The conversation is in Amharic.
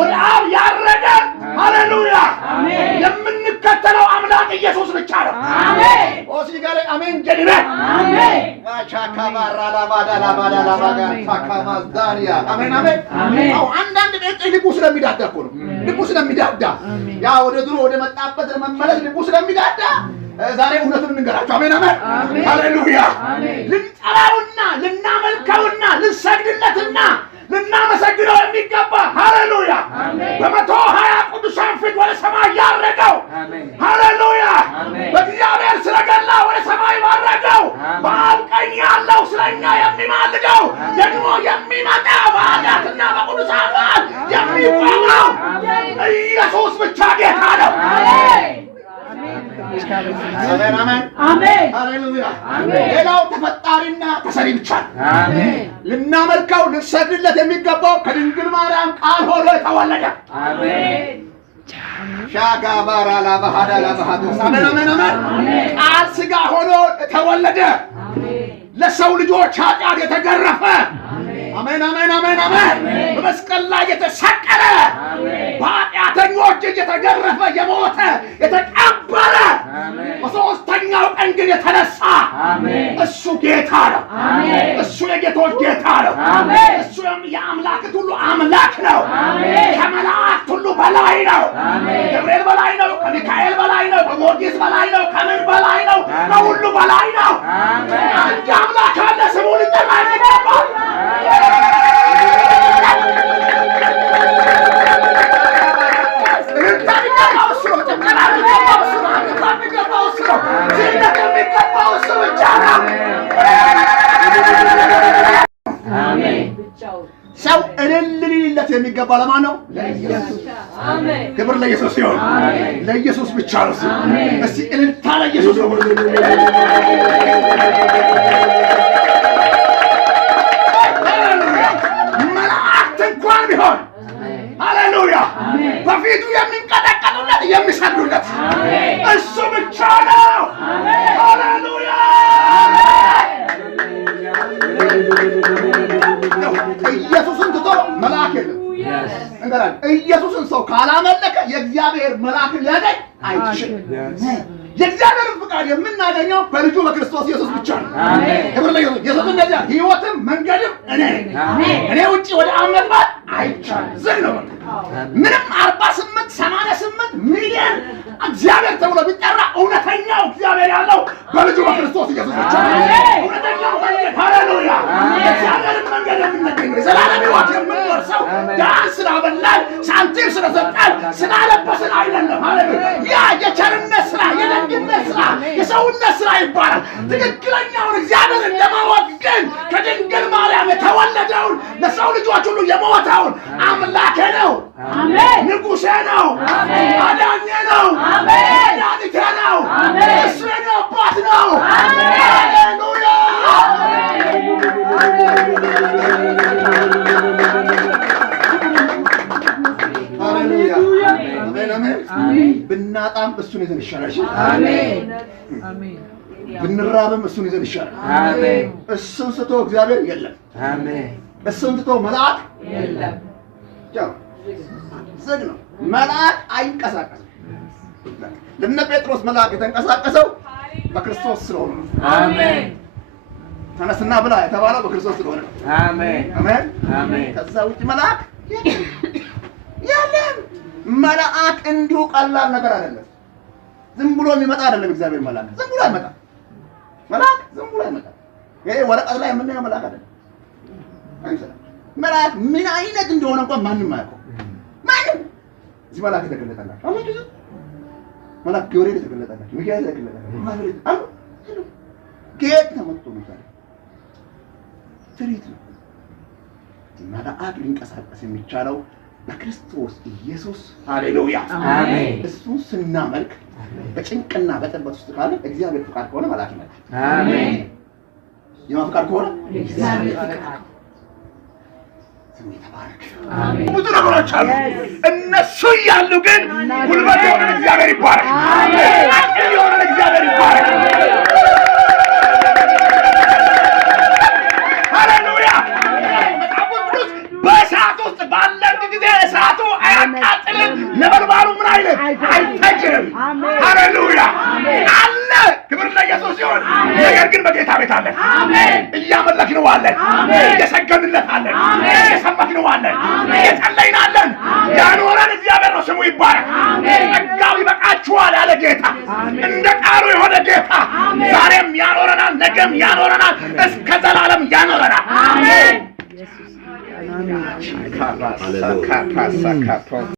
ወደ አብ ያረገ ሃሌሉያ የምንከተለው አምላክ ኢየሱስ ብቻ ነው። አሜን ኦሲጋለ አሜን ጀዲበ አሜን ማቻካባራ ላባዳ ታካማዛሪያ አሜን አሜን አው አንዳንድ ቤት ልቡ ስለሚዳዳ እኮ ነው። ልቡ ስለሚዳዳ ያ ወደ ድሮ ወደ መጣበት መመለስ ልቡ ስለሚዳዳ ዛሬ እውነቱን እንገራችሁ። አሜን አሜን ሃሌሉያ ልንጠራውና ልናመልከውና ልንሰግድለትና ልናመሰግነው የሚገባ ሃሌሉያ በ120 ቅዱሳን ፊት ወደ ሰማይ ያረገው ሃሌሉያ በእግዚአብሔር ስለገላ ወደ ሰማይ ባረገው በአብ ቀኝ ያለው ስለኛ የሚማልደው ደግሞ የሚመጣ በኃጢአትና በቅዱሳን የሚቆመው ኢየሱስ ብቻ ጌታ ነው። አሜን አሜን አሜን ሃሌሉያ ሌላው ተፈጣሪና ተሰሪ ብቻ ነው። አሜን ልናመልከው ልንሰግድለት የሚገባው ከድንግል ማርያም ቃል ሆኖ የተወለደ አሜን ሻጋባራ ላባሃዳ ላባሃዶስ አሜን አሜን አሜን ቃል ሥጋ ሆኖ የተወለደ ለሰው ልጆች ኃጢአት የተገረፈ አሜን አሜን አሜን አሜን በመስቀል ላይ የተሰቀለ በኃጢአተኞች እጅ የተገረፈ የሞተ የተቀበረ በሦስተኛው ቀን ግን የተነሳ እሱ ጌታ ነው። እሱ የጌቶች ጌታ ነው። እሱ የአምላክት ሁሉ አምላክ ነው። ከመላእክት ሁሉ በላይ ነው። ገብርኤል በላይ ነው። ከሚካኤል በላይ ነው። ከጊዮርጊስ በላይ ነው። ከምን በላይ ነው? ከሁሉ በላይ ነው። አንድ አምላክ አለ፣ ስሙ ሊጠራ ይገባል። ሰው እልል ሊልለት የሚገባ ለማን ነው? ለኢየሱስ። አሜን ክብር ለኢየሱስ ይሁን። ለኢየሱስ ብቻ ነው። እስቲ እልልታ ለኢየሱስ ነው። መላእክት እንኳን ቢሆን ሃሌሉያ በፊቱ የሚንቀጠቀጡለት የሚሰግዱለት እሱ ብቻ ነው። ሃሌሉያ ኢየሱስን ትቶ መልአክ የለም። እንገራለን ኢየሱስን ሰው ካላመለከ የእግዚአብሔር መልአክ ሊያገኝ አይችልም። የእግዚአብሔርን ፍቃድ የምናገኘው በልጁ በክርስቶስ ኢየሱስ ብቻ ነው። ክብር ለኢየሱስ። ኢየሱስ እንደዚያ ሕይወትም መንገድም እኔ ነኝ፣ እኔ ውጪ ወደ አብ መግባት አይቻልም። ዝግ ነው። ምንም 48 88 ሚሊዮን እግዚአብሔር ተብሎ ቢጠራ እውነተኛው እግዚአብሔር ያለው በልጁ በክርስቶስ ኢየሱስ ብቻ ነው። እውነተኛው መንገድ ሃሌሉያ የእግዚአብሔርን መንገድ የምናገኘው የዘላለም ሕይወት የምንወርሰው ዳን ስላበላን ሳንቲም ስለሰጠን ስላለበስን አይደለም። ሃሌሉያ ያ የቸርነት ስራ የደግነት ስራ የሰውነት ስራ ይባላል። ትክክለኛውን እግዚአብሔርን ለማወቅ ግን ከድንግል ማርያም የተወለደውን ለሰው ልጆች ሁሉ የሞተውን አምላኬ ነው፣ አሜን ንጉሴ ነው፣ አሜን አዳኜ ነው፣ አሜን መድኃኒቴ ነው፣ እሱ የኔ አባት ነው። ሃሌሉያ ሃሌሉያ አሜን አሜን ብናጣም እሱን ይዘን ይሻላል። አሜን አሜን ብንራብም እሱን ይዘን ይሻላል። አሜን እሱን ስቶ እግዚአብሔር የለም። አሜን እሱን ስቶ መልአክ የለም። ቻው ዝግ ነው። መልአክ አይንቀሳቀስም። ለነ ጴጥሮስ መልአክ የተንቀሳቀሰው በክርስቶስ ስለሆነ ነው። አሜን ተነስና ብላ የተባለው በክርስቶስ ስለሆነ ነው። አሜን አሜን አሜን ከዛ ውጭ መልአክ የለም። መልአክ እንዲሁ ቀላል ነገር አይደለም። ዝም ብሎ የሚመጣ አይደለም። እግዚአብሔር መልአክ ዝም ብሎ አይመጣም። መልአክ ዝም ብሎ አይመጣም። ይሄ ወረቀት ላይ የምናየው መልአክ አይደለም። መልአክ ምን አይነት እንደሆነ እንኳን ማንም አያውቀው። ማንም እዚህ መልአክ የተገለጠላቸው አሁን ብዙ መልአክ ገብርኤል የተገለጠላቸው ሚካኤል የተገለጠላቸው አሉ። ከየት ተመጥቶ ነው ታዲያ? ትሪት ነው። መልአክ ሊንቀሳቀስ የሚቻለው በክርስቶስ ኢየሱስ ሃሌሉያ አሜን። እሱን ስናመልክ በጭንቅና በጥበት ውስጥ ካለ እግዚአብሔር ፍቃድ ከሆነ መልአክ ይመጣል። አሜን የማን ፍቃድ ከሆነ እግዚአብሔር ፍቃድ ተባረክ። አሜን ብዙ ነገሮች አሉ። እነሱ ያሉ ግን ጉልበት የሆነ እግዚአብሔር ይባረክ። አሜን አቅም የሆነ እግዚአብሔር ይባረክ። ሃሌሉያ በእሳት ውስጥ ባለን ጊዜ እሳቱ አይልም፣ አይፈጅም። ሃሌሉያ አለ። ክብር ለኢየሱስ ይሁን። ነገር ግን በጌታ ቤት አለን፣ እያመለክነው አለን፣ እየሰገድንለት አለን፣ እየሰበክነው አለን፣ እየጸለይን አለን። ያኖረን እግዚአብሔር ነው፣ ስሙ ይባረክ። ጸጋው ይበቃችኋል ያለ ጌታ፣ እንደ ቃሉ የሆነ ጌታ ዛሬም ያኖረናል፣ ነገም ያኖረናል፣ እስከ ዘላለም ያኖረናል። አሜን።